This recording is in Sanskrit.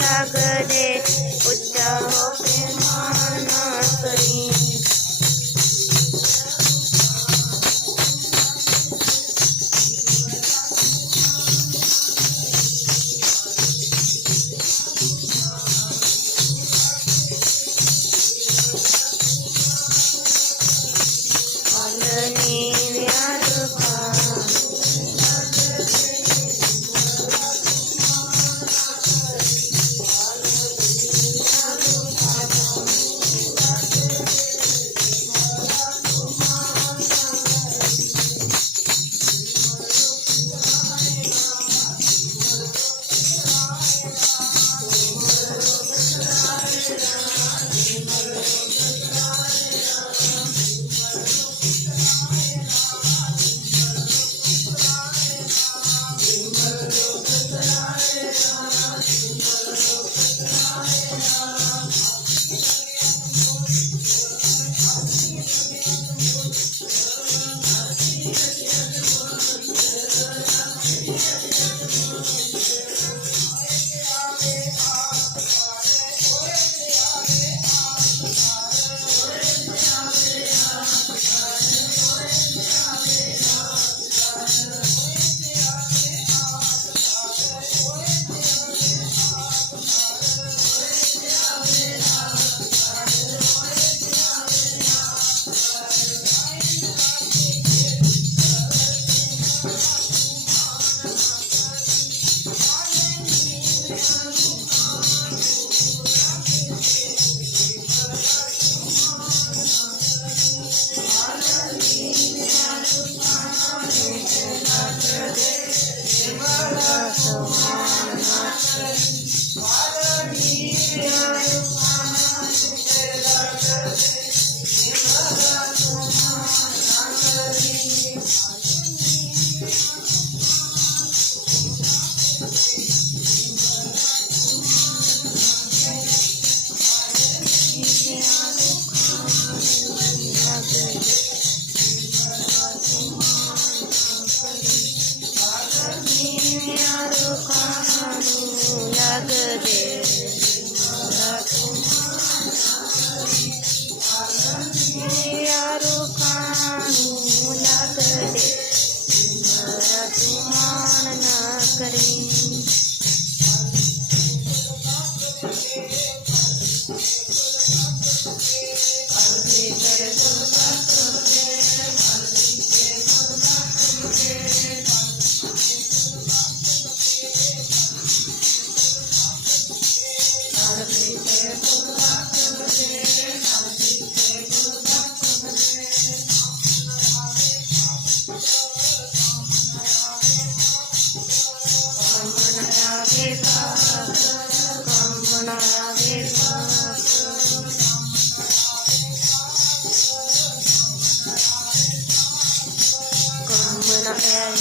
लगदे प्यारो कहाँ लग रे